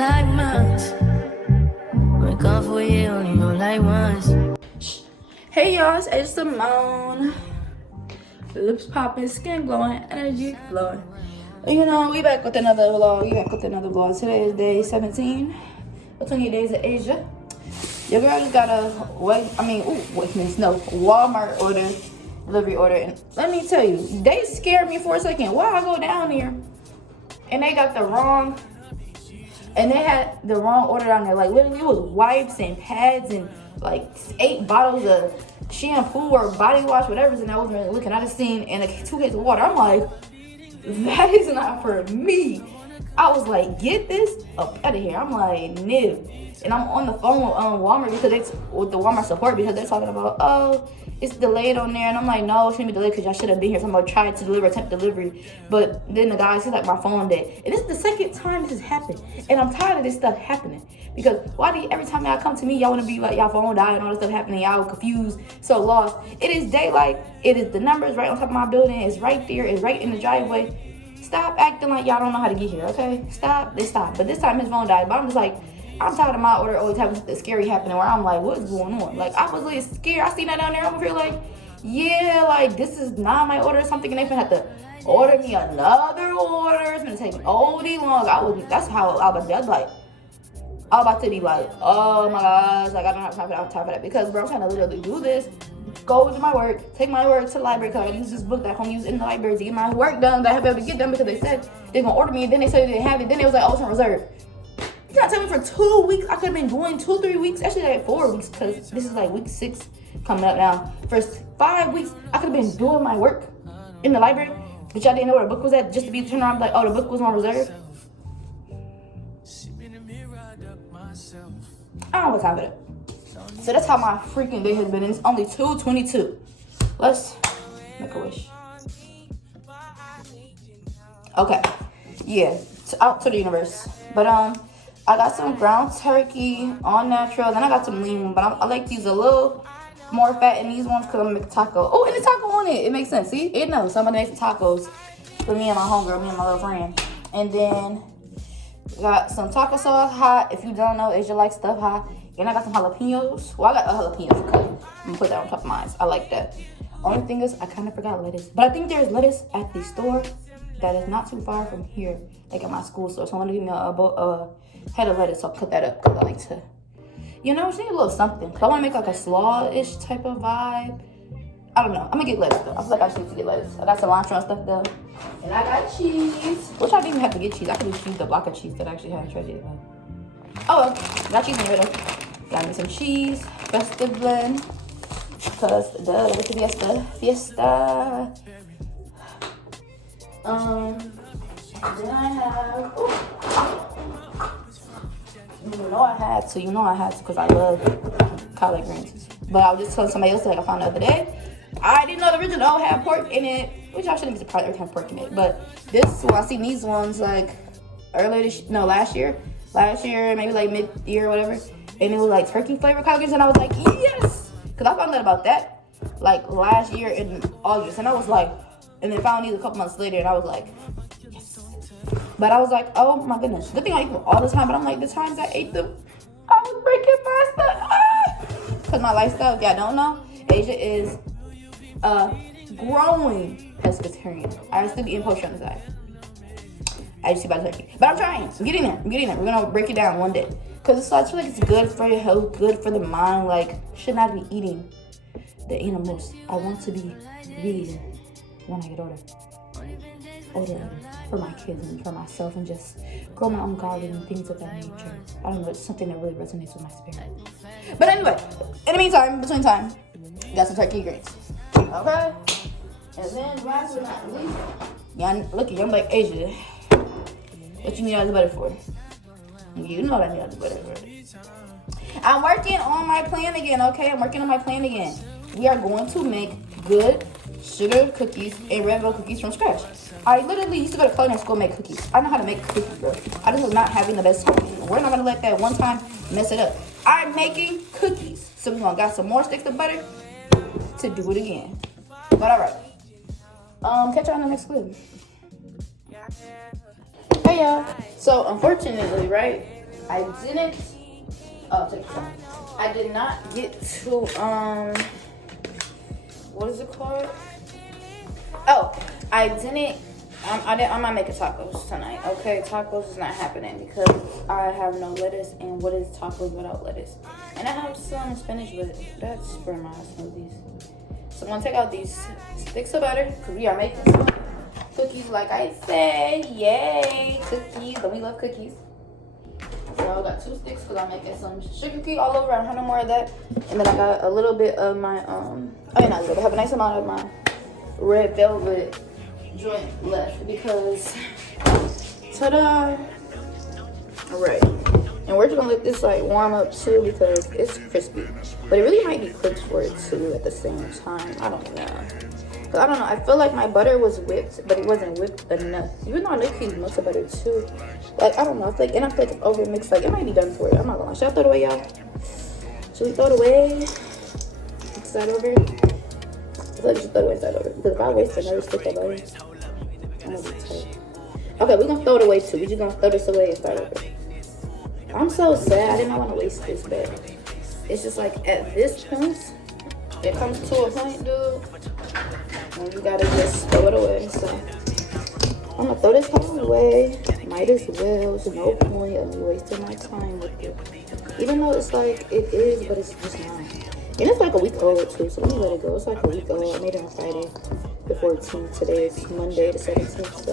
like months. We're gone for a year, only know like once. Hey y'all, it's Asia Simone. Lips popping, skin glowing, energy flowing. You know, we back with another vlog. Today is day 17 of 28 Days of Asia. Your girl just got a Walmart delivery order. And let me tell you, they scared me for a second. Why I go down there and they got they had the wrong order down there. Like literally it was wipes and pads and like 8 bottles of shampoo or body wash, whatever's, and I wasn't really looking. I just seen in 2 cases of water. I'm like, that is not for me. I was like, get this up out of here. I'm like, no. And I'm on the phone with Walmart with the Walmart support because they're talking about, oh, it's delayed on there. And I'm like, no, it shouldn't be delayed because y'all should have been here. Somebody tried to attempt delivery. But then the guy said like my phone dead. And this is the second time this has happened. And I'm tired of this stuff happening. Because why do every time y'all come to me, y'all want to be like, y'all phone died and all this stuff happening. Y'all confused, so lost. It is daylight. It is the numbers right on top of my building. It's right there. It's right in the driveway. Stop acting like y'all don't know how to get here, okay? Stop. But this time his phone died. But I'm just like, I'm tired of my order always having something scary happening where I'm like, what's going on? Like, I was really scared. I seen that down there. I'm over here like, yeah, like, this is not my order or something. And they finna have to order me another order. It's gonna take me all day long. That's how I was like, I'm about to be like, oh my gosh, like, I don't have time for that. Because, bro, I'm trying to literally do this. Go to my work, take my work to the library because I use this book that I'm using in the library to get my work done that I have to be able to get done because they said they're gonna order me and then they said they didn't have it. Then they was like, oh, it's on reserve. You gotta tell me for 2 weeks. I could have been doing 2-3 weeks, actually like 4 weeks because this is like week 6 coming up now. For 5 weeks, I could have been doing my work in the library, but y'all didn't know where the book was at just to be turned around like, oh, the book was on reserve. I don't have time for that. So that's how my freaking day has been. And it's only 2:22. Let's make a wish. Okay. Yeah. Out to the universe. But I got some ground turkey, all natural. Then I got some lean one. But I like these a little more fat in these ones because I'm gonna make a taco. Oh, and the taco on it. It makes sense. See? It knows. So I'm gonna make some tacos for me and my homegirl, me and my little friend. And then got some taco sauce hot. If you don't know, Asia likes stuff hot. And I got some jalapenos. Well, I got jalapenos cut. I'm gonna put that on top of mine. I like that. Only thing is, I kind of forgot lettuce. But I think there's lettuce at the store that is not too far from here, like at my school store. So I'm gonna give me a head of lettuce. So I'll put that up because I like to, you know, just need a little something. Cause I wanna make like a slaw-ish type of vibe. I don't know. I'm gonna get lettuce though. I feel like I should need to get lettuce. I got cilantro and stuff though. And I got cheese. Which I didn't even have to get cheese. I could just use the block of cheese that I actually had in treasure. Oh well, got cheese in here though. Got me some cheese, festive blend, because it's a fiesta. Then I have, you know I had to, because I love collard greens. But I was just telling somebody else like I found the other day. I didn't know the original had pork in it, which I shouldn't be surprised every time pork in it. But this one, I seen these ones like last year, maybe like mid-year or whatever. And it was like turkey flavored collard greens, and I was like, yes! Because I found out about that like last year in August, and I was like, and then found these a couple months later, and I was like, yes. But I was like, oh my goodness. Good thing I eat them all the time, but I'm like, the times I ate them, I was breaking my stuff. Because my lifestyle, if y'all don't know, Asia is a growing pescatarian. I still be eating poultry on the side. I just see about turkey. But I'm trying. I'm getting there. We're going to break it down one day. Because I feel like it's good for your health, good for the mind. Like, should not be eating the animals. I want to be vegan when I get older. Older for my kids and for myself, and just grow my own garden and things of that nature. I don't know, it's something that really resonates with my spirit. But anyway, in the meantime, between time, got some turkey greens. Okay? And then last but not least, yeah, look, I'm like, Asia, what you need all the butter for? You know what I need all the butter for. I'm working on my plan again, okay? We are going to make good sugar cookies and red velvet cookies from scratch. I literally used to go to culinary school and make cookies. I know how to make cookies, bro. I just was not having the best time. We're not going to let that one time mess it up. I'm making cookies. So we're going to got some more sticks of butter to do it again. But all right. Catch y'all on the next clip. Hey, y'all. So, unfortunately, right, I didn't. Oh, take your time. I did not get to what is it called? Oh, I didn't. I'm not making tacos tonight. Okay, tacos is not happening because I have no lettuce. And what is tacos without lettuce? And I have some spinach, but that's for my smoothies. So I'm gonna take out these sticks of butter because we are making some cookies, like I said. Yay, cookies! Don't we love cookies? So I got 2 sticks because I'm making some sugar cookie all over. I don't have no more of that. And then I got a little bit of my I have a nice amount of my red velvet joint left because ta-da! Alright. And we're just gonna let this like warm up too because it's crispy. But it really might be cooked for it too at the same time. I don't know. Cause I don't know. I feel like my butter was whipped, but it wasn't whipped enough. Even though I like these melted butter too. Like I don't know. I feel like it's over mixed. Like it might be done for it. I'm not gonna lie. Should I throw it away, y'all? Should we throw it away? Mix that over. I feel like we should throw it inside over. Because if I waste another stick of butter, I'm gonna be tight. Okay, we're gonna throw it away too. We're just gonna throw this away and start over. I'm so sad. I did not want to waste this, but it's just like at this point, it comes to a point, dude, and you gotta just throw it away. So I'm gonna throw this whole away. Might as well. There's no point of me wasting my time with it. Even though it's like it is, but it's just not. And it's like a week old too, so let me let it go. It's like a week old. I made it on Friday the 14th. Today is Monday the 17th, so.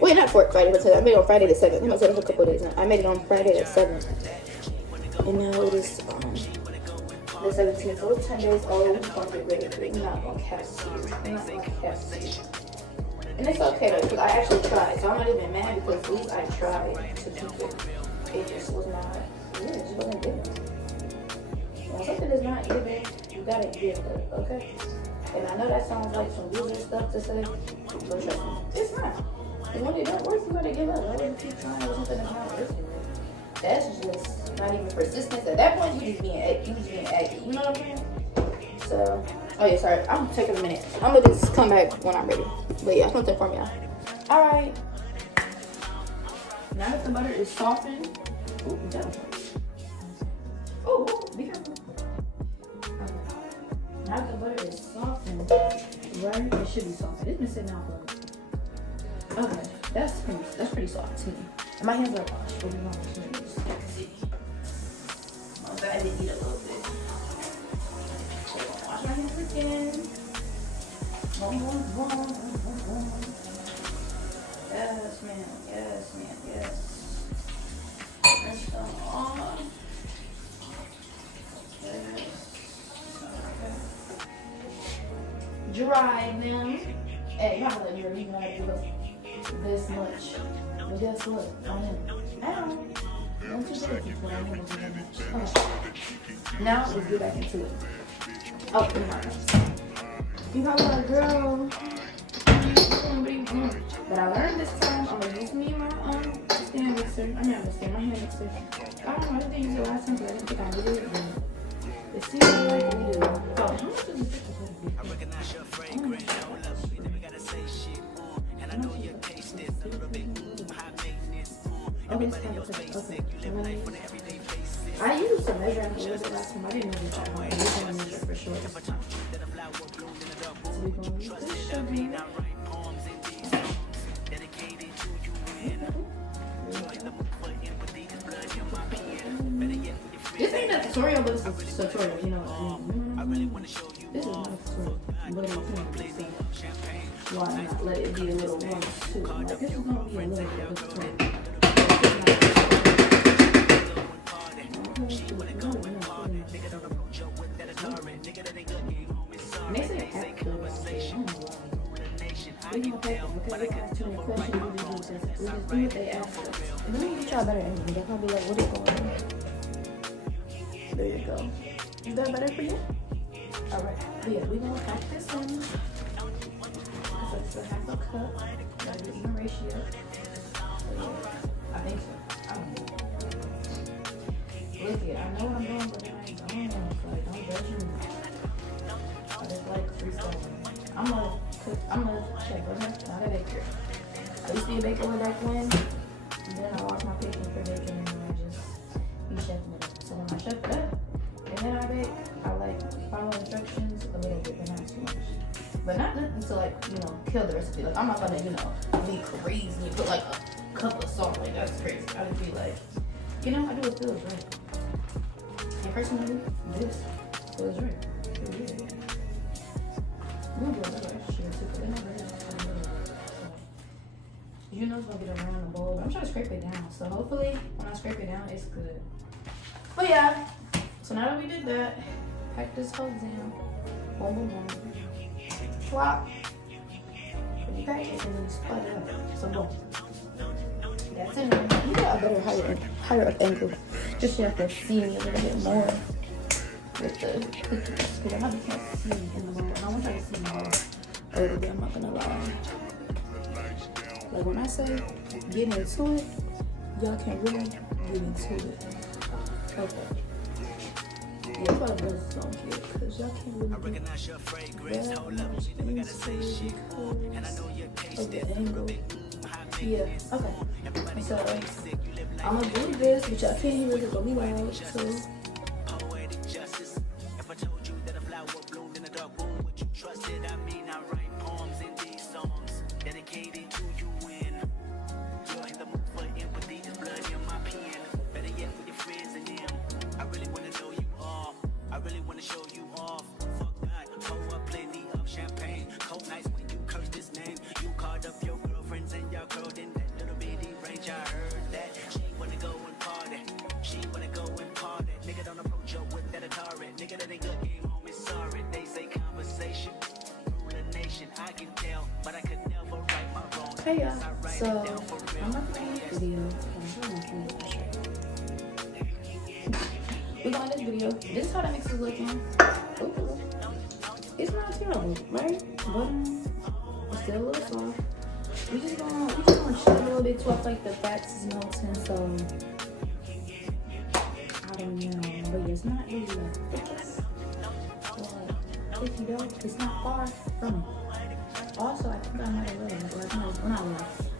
Wait, not Friday, but I made it on Friday the 7th. I think I said it for a couple of days now. I made it on Friday the 7th. And now it is the 17th. So it's 10 days old. We're going to get ready for it. We're not going to cast you. We're not going to cast you. And it's okay though, because I actually tried. So I'm not even mad because at least I tried to keep it. It just was not, it just wasn't giving. When something is not giving, you gotta give it, okay? And I know that sounds like some loser stuff to say, but trust me, it's not. And when it don't work, you gotta give up. Why would you keep trying with something that's not working? That's just not even persistence. At that point, you just being active. You know what I'm saying? So, oh yeah, sorry. I'm taking a minute. I'm gonna just come back when I'm ready. But yeah, something from y'all. All right. Now that the butter is softened, ooh, that oh, be careful. Okay. Now that the butter is softened, right? It should be softened. It's been sitting out for. Okay, that's pretty soft too. And my hands are washed. But we want to see. Okay, I did eat a little bit. So I'm gonna wash my hands again. Boom. Yes, ma'am. Yes. Rinse them off. Yes. Okay. Dry them. Hey, you have to let your leave out this much. But guess what? I'm in. Ow. Don't you dare keep playing with me. Okay. Now let's get back into it. Oh, come on. You probably like, girl. But I learned this time I'm gonna use me my stand mixer. I mean, my hand mixer. I don't know, I didn't use it last time, but I didn't think I did it. It seems like we do. Oh, how much does this take? I used to measure a little bit last time. I didn't measure that hard. I used to measure for sure this time. So we're going to use this sugar. This ain't a tutorial, but it's a tutorial, you know what I mean? This is not a tutorial, but it's a why not let it be a little warm too? Like, this is going to be a little bit of a tutorial. They say active. We can okay, they ask too many questions. We just do what they ask us. Let me try better anyway. They'll probably be like, what is going on? There you go. Is that better for you? Alright. But yeah, we're gonna pack this in. So it's a half a cup. That is the ratio. So yeah, I think so. I don't know. Look it, I know what I'm doing, but I don't know. So like, don't judge me. I just like freestyling. I'm gonna check, okay? Not a baker. I used to be a baker way back when. And then I lost my patience for baking anyway. my chef for that. And then I like follow instructions a little bit, but not too much. But not nothing to like, you know, kill the recipe. Like I'm not gonna, you know, be crazy and put like a cup of salt. Like that's crazy. I would be like, you know, I do what feels right. And personally, this feels right. It feels good. I'm gonna do a little extra sugar too, but then I really don't do it. You know it's gonna get around the bowl, but I'm trying to scrape it down. So hopefully when I scrape it down, it's good. But yeah, so now that we did that, pack this whole down. Boom, boom, boom. Swap. You pack it and then you split it up. So boom. That's it. You got a better higher up angle. Just so you have to see me a little bit more with the cookies. Because I know you can't see in the bowl. And I want y'all to see in the bowl a little bit, I'm not gonna lie. Like when I say get into it, y'all can really get into it. Okay. Yeah, that's why the brothers don't get, because y'all can't really get that much into it because of the angle. Yeah, okay. And so, I'm gonna do this, but y'all can't hear it, it's gonna be loud, so. Hey y'all, so I'm not gonna end this video. We're gonna end this video. This is how the mix is looking. Ooh, it's not terrible, right? But it's still a little soft. We just gonna chill a little bit too. I feel like the fats is melting, so I don't know. But it's not really the thickest. But if you don't, it's not far from it. Also, I think I might have realized,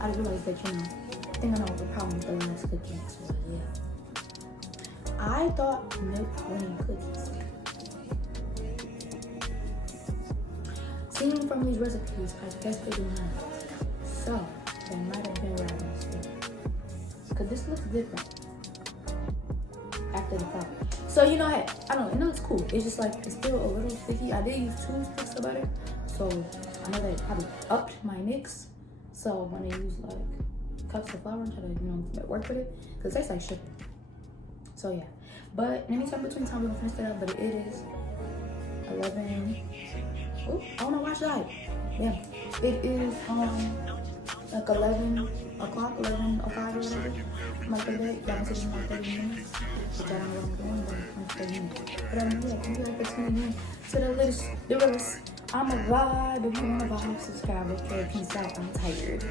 I realized that, you know, I think I know the problem with the last cookie. So, yeah. I thought milk winning cookies. Seeing from these recipes, I guess they do not. So, they might have been right instead. Because this looks different after the top. So, you know, hey, I don't know, it looks cool. It's just like, it's still a little sticky. I did use 2 sticks of butter. So I know that probably upped my mix. So when I use like cups of flour and try to, you know, work with it, because it tastes like sugar. So yeah. But anytime between time we're gonna finish that up, but it is 11. Oh, oh no, watch that. Yeah. It is like 11 o'clock, 11:05 or whatever. My birthday, that was in like 30 minutes. Which I don't know what I'm doing, but I'm 30 minutes. But yeah, thank you guys for tuning in to the realest. I'm a vibe. If you want to vibe, subscribe. Okay, peace out. I'm tired.